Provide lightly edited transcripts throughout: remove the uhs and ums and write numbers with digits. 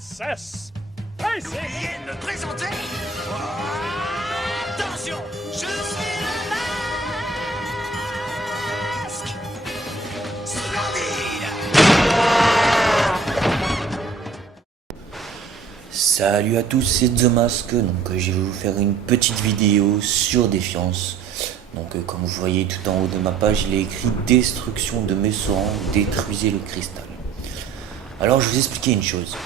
Cesse. Hey, c'est... Veuillez me présenter. Attention, je suis le masque. Splendide. Salut à tous, c'est The Mask. Donc je vais vous faire une petite vidéo sur Défiance. Donc comme vous voyez tout en haut de ma page, il est écrit destruction de Messoran, détruisez le cristal. Alors je vais vous expliquer une chose.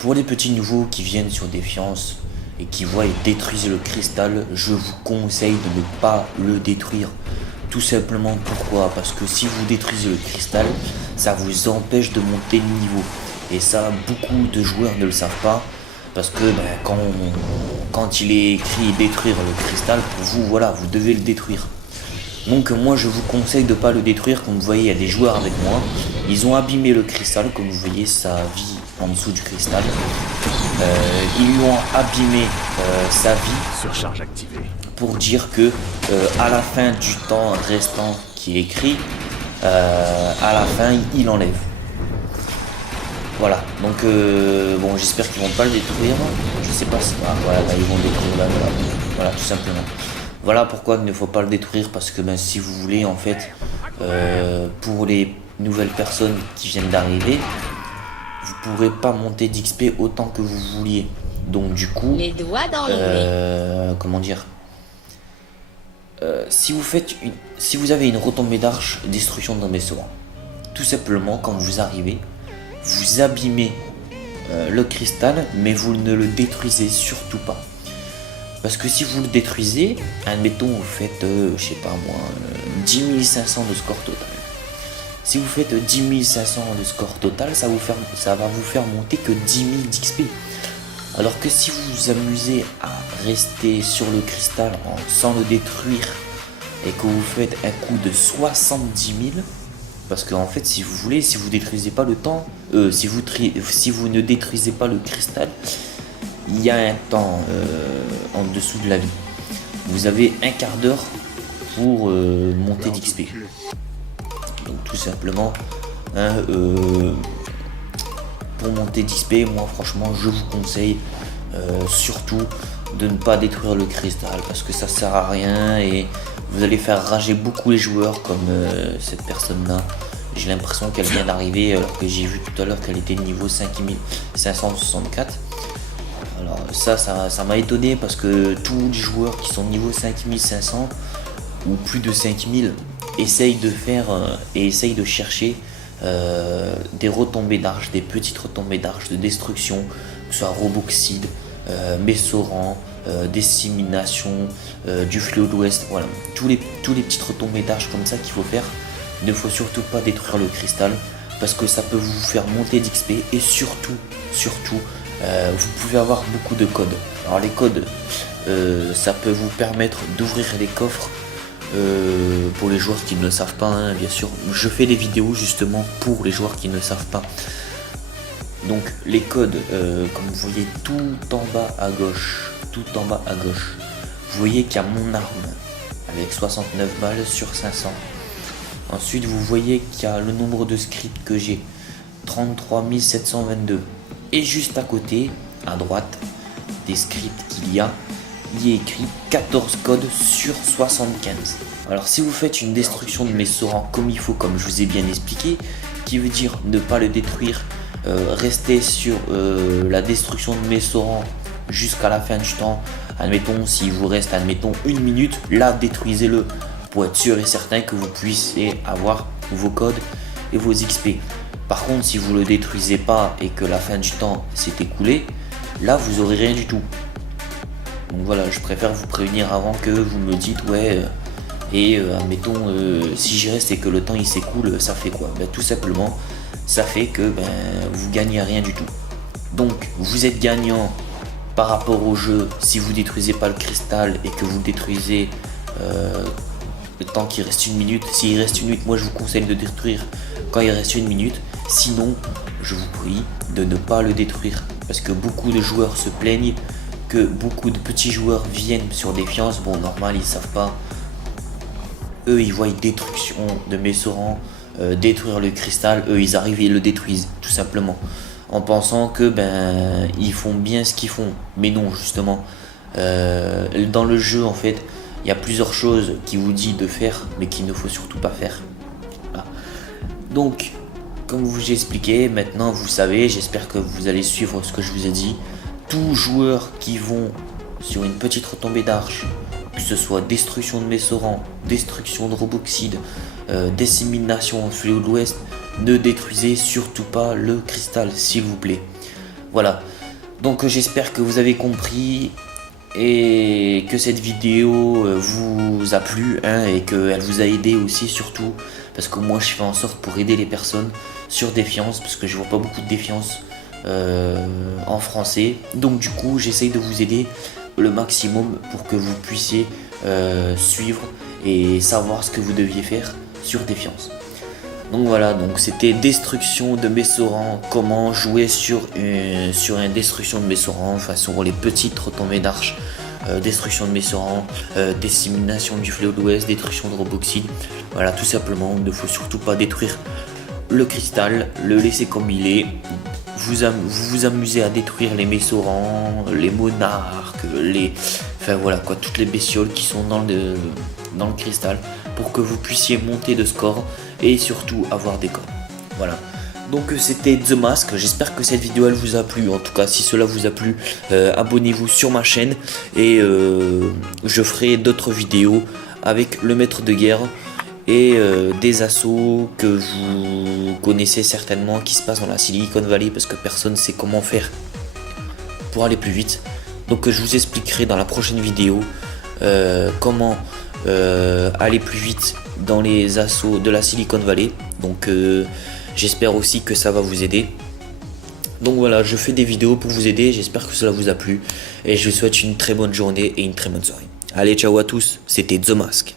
Pour les petits nouveaux qui viennent sur Défiance et qui voient détruisez le cristal, je vous conseille de ne pas le détruire. Tout simplement pourquoi? Parce que si vous détruisez le cristal, ça vous empêche de monter le niveau. Et ça, beaucoup de joueurs ne le savent pas. Parce que quand il est écrit détruire le cristal, pour vous, voilà, vous devez le détruire. Donc moi je vous conseille de ne pas le détruire. Comme vous voyez, il y a des joueurs avec moi. Ils ont abîmé le cristal, comme vous voyez, sa vie en dessous du cristal. Ils lui ont abîmé sa vie. Surcharge activée. Pour dire que à la fin du temps restant qui est écrit, à la fin il enlève. Voilà, donc bon, j'espère qu'ils vont pas le détruire. Je sais pas si voilà, ils vont le détruire là, voilà, tout simplement. Voilà pourquoi il ne faut pas le détruire, parce que si vous voulez, en fait, pour les nouvelles personnes qui viennent d'arriver, vous pourrez pas monter d'XP autant que vous vouliez. Donc du coup, les doigts dans le comment dire, si vous avez une retombée d'arche, destruction de Messoran, tout simplement quand vous arrivez, vous abîmez le cristal, mais vous ne le détruisez surtout pas. Parce que si vous le détruisez, admettons vous faites, je sais pas moi, 10 500 de score total. Si vous faites 10 500 de score total, ça va vous faire monter que 10 000 d'XP. Alors que si vous vous amusez à rester sur le cristal sans le détruire, et que vous faites un coup de 70 000, parce qu'en fait, si vous voulez, si vous détruisez pas le temps, si vous ne détruisez pas le cristal, il y a un temps en dessous de la vie. Vous avez un quart d'heure pour monter d'XP. Donc tout simplement, pour monter d'XP, moi franchement, je vous conseille surtout de ne pas détruire le cristal, parce que ça sert à rien et vous allez faire rager beaucoup les joueurs, comme cette personne là. J'ai l'impression qu'elle vient d'arriver, alors que j'ai vu tout à l'heure qu'elle était niveau 5564. Alors ça m'a étonné, parce que tous les joueurs qui sont niveau 5500 ou plus de 5000 essayent de faire essayent de chercher des retombées d'arche, des petites retombées d'arche de destruction, que ce soit Roboxide, Messoran, Dissémination, du Fléau de l'Ouest, voilà, tous les petites retombées d'arche comme ça qu'il faut faire. Il ne faut surtout pas détruire le cristal, parce que ça peut vous faire monter d'XP, et surtout, vous pouvez avoir beaucoup de codes. Alors les codes, ça peut vous permettre d'ouvrir les coffres. Pour les joueurs qui ne le savent pas, hein, bien sûr, je fais des vidéos justement pour les joueurs qui ne savent pas. Donc les codes, comme vous voyez tout en bas à gauche, vous voyez qu'il y a mon arme avec 69 balles sur 500. Ensuite vous voyez qu'il y a le nombre de scripts que j'ai, 33 722. Et juste à côté, à droite des scripts qu'il y a, il est écrit 14 codes sur 75. Alors si vous faites une destruction de Messoran comme il faut, comme je vous ai bien expliqué, qui veut dire ne pas le détruire, rester sur la destruction de Messoran jusqu'à la fin du temps. Admettons, s'il vous reste, admettons, 1 minute, là détruisez-le, pour être sûr et certain que vous puissiez avoir vos codes et vos XP. Par contre, si vous le détruisez pas et que la fin du temps s'est écoulée, là vous aurez rien du tout. Donc voilà, je préfère vous prévenir avant que vous me dites ouais, admettons, si j'y reste et que le temps il s'écoule, ça fait quoi? Tout simplement, ça fait que vous gagnez rien du tout. Donc vous êtes gagnant par rapport au jeu si vous détruisez pas le cristal et que vous détruisez le temps qu'il reste 1 minute. S'il reste 1 minute, moi je vous conseille de détruire quand il reste 1 minute. Sinon, je vous prie de ne pas le détruire, parce que beaucoup de joueurs se plaignent que beaucoup de petits joueurs viennent sur Défiance. Bon, normal, ils savent pas. Eux, ils voient destruction de Messoran, détruire le cristal. Eux, ils arrivent et ils le détruisent, tout simplement. en pensant que ils font bien ce qu'ils font. Mais non, justement, dans le jeu en fait, il y a plusieurs choses qui vous dit de faire, mais qu'il ne faut surtout pas faire. Voilà. Donc, comme j'ai expliqué, maintenant vous savez, j'espère que vous allez suivre ce que je vous ai dit. Tous joueurs qui vont sur une petite retombée d'arche, que ce soit destruction de Messoran, destruction de Roboxide, dissémination en fléau de l'Ouest, ne détruisez surtout pas le cristal, s'il vous plaît. Voilà, donc j'espère que vous avez compris et que cette vidéo vous a plu et qu'elle vous a aidé aussi, surtout parce que moi je fais en sorte pour aider les personnes sur Défiance, parce que je vois pas beaucoup de Défiance en français, donc du coup j'essaye de vous aider le maximum pour que vous puissiez suivre et savoir ce que vous deviez faire sur Défiance. Donc voilà, donc c'était destruction de Messoran, comment jouer sur une destruction de Messoran, enfin sur les petites retombées d'arche, destruction de Messoran, dissémination du fléau de l'Ouest, destruction de Roboxide. Voilà, tout simplement, il ne faut surtout pas détruire le cristal, le laisser comme il est. Vous amusez à détruire les Messorans, les monarques, enfin voilà quoi, toutes les bestioles qui sont dans le cristal, pour que vous puissiez monter de score et surtout avoir des codes. Voilà. Donc c'était The Mask, j'espère que cette vidéo elle vous a plu. En tout cas, si cela vous a plu, abonnez-vous sur ma chaîne et je ferai d'autres vidéos avec le maître de guerre et des assauts que vous connaissez certainement qui se passent dans la Silicon Valley, parce que personne ne sait comment faire pour aller plus vite. Donc je vous expliquerai dans la prochaine vidéo comment aller plus vite dans les assauts de la Silicon Valley. Donc j'espère aussi que ça va vous aider. Donc voilà, je fais des vidéos pour vous aider, j'espère que cela vous a plu et je vous souhaite une très bonne journée et une très bonne soirée. Allez, ciao à tous, c'était The Mask.